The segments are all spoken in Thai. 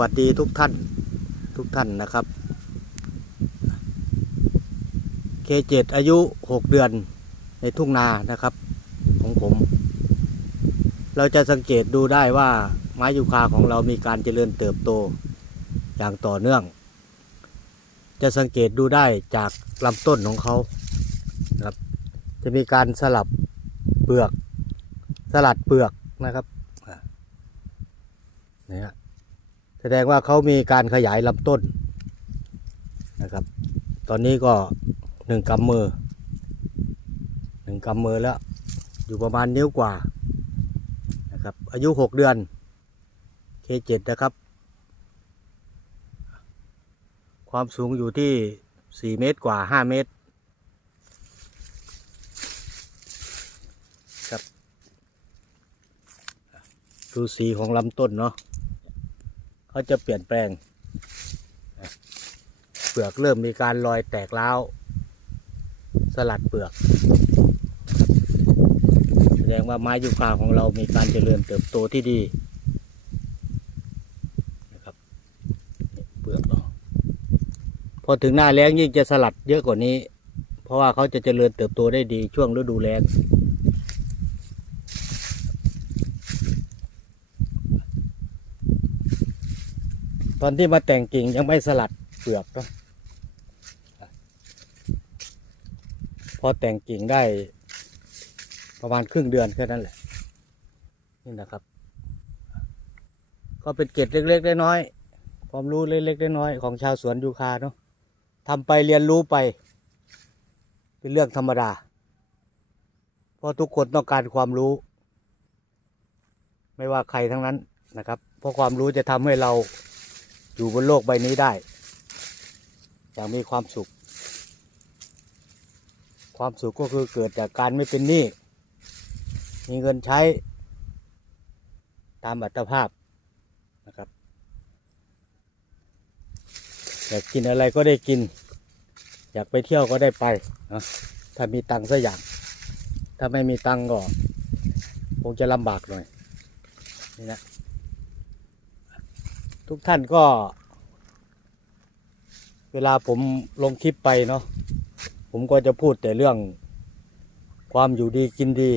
วัสดีทุกท่านทุกท่านนะครับ K7 อายุ 6 เดือนในทุ่งนานะครับของผม เราจะสังเกตดูได้ว่าไม้ยูคาของเรามีการเจริญเติบโตอย่างต่อเนื่อง จะสังเกตดูได้จากลำต้นของเขาครับจะมีการสลับเปลือก สลัดเปลือกนะครับนี่ฮะ แสดงว่าเขามีการขยายลำต้นนะครับ ตอนนี้ก็หนึ่งกำมือหนึ่งกำมือแล้ว อยู่ประมาณนิ้วกว่านะครับ อายุหกเดือน K7 นะครับ ความสูงอยู่ที่สี่เมตรกว่าห้าเมตรครับดูสีของลำต้นเนาะ เขาจะเปลี่ยนแปลง เปลือกเริ่มมีการรอยแตกร้าว สลัดเปลือก แสดงว่าไม้ยูคาของเรามีการเจริญเติบโตที่ดีนะครับเปลือกเนาะพอถึงหน้าแล้งยิ่งจะสลัดเยอะกว่านี้ เพราะว่าเขาจะเจริญเติบโตได้ดีช่วงฤดูแล้ง อนที่มาแต่งกิ่งยังไม่สลัดเปลือกเนาะพอแต่งกิ่งได้ประมาณครึ่งเดือนแค่นั้นแหละ นี่นะครับ ก็เป็นเกร็ดเล็กๆน้อยๆความรู้เล็กๆน้อยๆของชาวสวนยูคาเนาะทำไปเรียนรู้ไป เป็นเรื่องธรรมดา เพราะทุกคนต้องการความรู้ ไม่ว่าใครทั้งนั้นนะครับ เพราะความรู้จะทำให้เรา อยู่บนโลกใบนี้ได้ อย่างมีความสุข ความสุขก็คือเกิดจากการไม่เป็นหนี้มีเงินใช้ ตามอัตภาพนะครับอยากกินอะไรก็ได้กิน อยากไปเที่ยวก็ได้ไปนะถ้ามีตังค์สักอย่าง ถ้าไม่มีตังค์ก็คงจะลำบากหน่อยนี่นะ ทุกท่านก็ เวลาผมลงคลิปไปเนาะผมก็จะพูดแต่เรื่อง ความอยู่ดีกินดี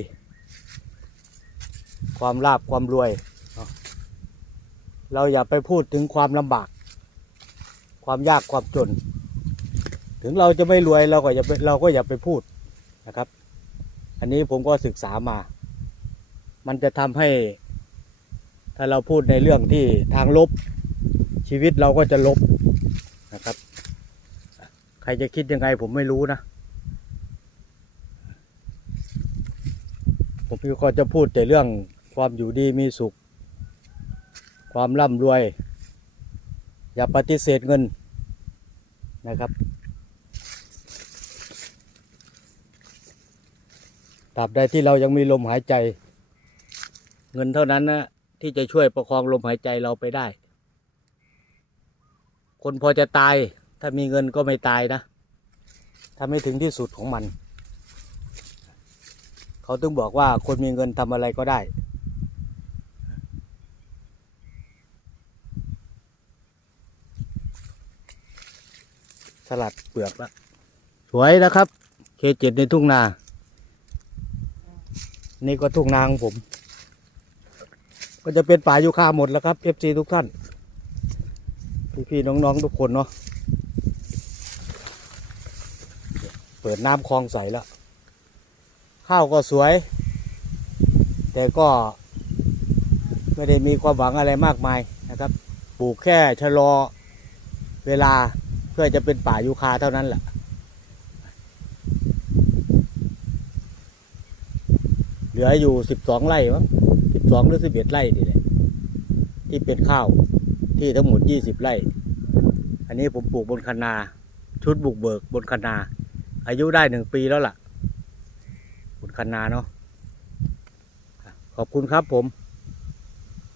ความลาบความรวย เราอย่าไปพูดถึงความลำบาก ความยากความจน ถึงเราจะไม่รวยเราก็อย่าไปเราก็อย่าไปพูดนะครับ อันนี้ผมก็ศึกษามา มันจะทำให้ถ้าเราพูดในเรื่องที่ทางลบ ชีวิตเราก็จะลบนะครับ ใครจะคิดยังไงผมไม่รู้นะ ผมก็จะพูดแต่เรื่องความอยู่ดีมีสุข ความร่ำรวย อย่าปฏิเสธเงินนะครับตราบใดที่เรายังมีลมหายใจ เงินเท่านั้นนะที่จะช่วยประคองลมหายใจเราไปได้ คนพอจะตาย ถ้ามีเงินก็ไม่ตายนะ ถ้าไม่ถึงที่สุดของมัน เขาต้องบอกว่าคนมีเงินทำอะไรก็ได้ สลัดเปลือกแล้วสวยนะครับเคเจ็ดในทุ่งนา นี่ก็ทุ่งนาของผม ก็จะเป็นป่ายูคาหมดแล้วครับเอฟซีทุกท่าน พี่ๆน้องๆทุกคนเนาะเปิดน้ำคลองใสแล้ว ข้าวก็สวย แต่ก็ไม่ได้มีความหวังอะไรมากมายนะครับ ปลูกแค่ชะลอเวลาเพื่อจะเป็นป่ายูคาเท่านั้นแหละเหลืออยู่สิบสองไร่มั้งสิบสองหรือสิบเอ็ดไร่นี่แหละที่เป็นข้าว ที่ทั้งหมดยี่สิบไร่ อันนี้ผมปลูกบนคะนา ชุดบุกเบิกบนคะนา อายุได้หนึ่งปีแล้วล่ะ บนคะนาเนาะขอบคุณครับผม